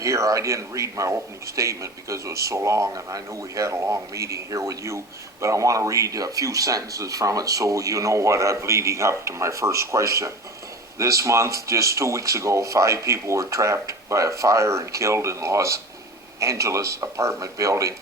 here. I didn't read my opening statement because it was so long, and I knew we had a long meeting here with you, but I want to read a few sentences from it so you know what I'm leading up to my first question. This month, just 2 weeks ago, 5 people were trapped by a fire and killed in Los Angeles apartment building.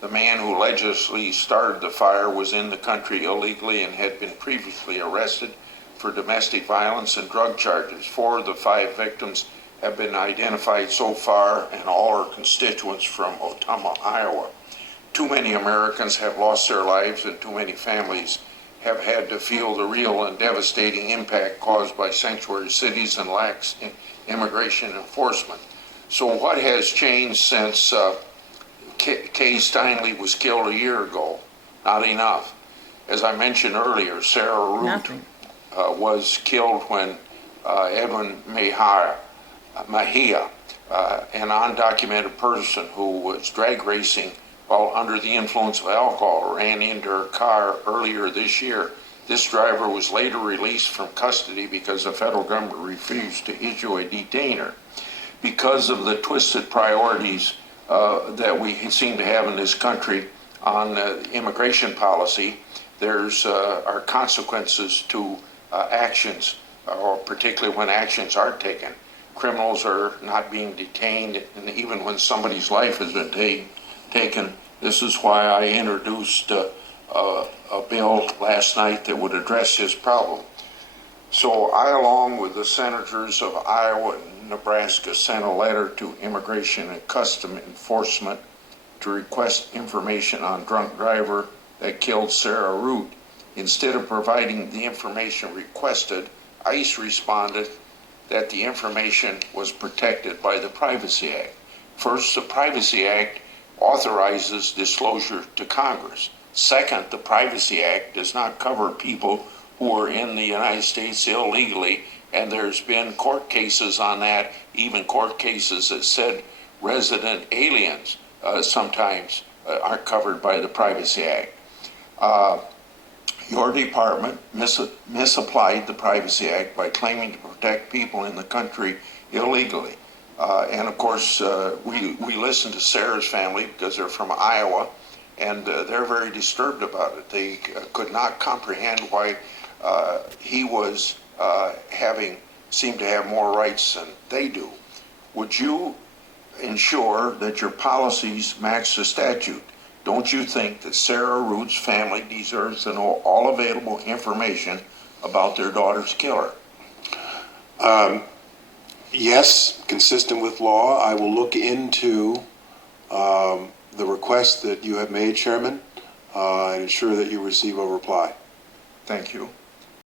The man who allegedly started the fire was in the country illegally and had been previously arrested for domestic violence and drug charges. 4 of the 5 victims have been identified so far, and all are constituents from OTTUMWA, Iowa. Too many Americans have lost their lives, and too many families have had to feel the real and devastating impact caused by sanctuary cities and lax immigration enforcement. So what has changed since Kay Steinle was killed a year ago? Not enough. As I mentioned earlier, Sarah Root was killed when Edwin Mejia, an undocumented person who was drag racing while under the influence of alcohol, ran into her car earlier this year. This driver was later released from custody because the federal government refused to issue a detainer. Because of the twisted priorities that we seem to have in this country on immigration policy, there's are consequences to actions, or particularly when actions aren't taken. Criminals are not being detained, and even when somebody's life has been taken. This is why I introduced a bill last night that would address this problem. So I, along with the senators of Iowa and Nebraska, sent a letter to Immigration and Customs Enforcement to request information on drunk driver that killed Sarah Root. Instead of providing the information requested, ICE responded that the information was protected by the Privacy Act. First, the Privacy Act authorizes disclosure to Congress. Second, the Privacy Act does not cover people who are in the United States illegally, and there's been court cases on that, even court cases that said resident aliens sometimes aren't covered by the Privacy Act. Your department misapplied the Privacy Act by claiming to protect people in the country illegally. And of course, we listened to Sarah's family because they're from Iowa, and they're very disturbed about it. They could not comprehend why he was seemed to have more rights than they do. Would you ensure that your policies match the statute? Don't you think that Sarah Root's family deserves to know all available information about their daughter's killer? Yes, consistent with law. I will look into the request that you have made, Chairman, and ensure that you receive a reply. Thank you.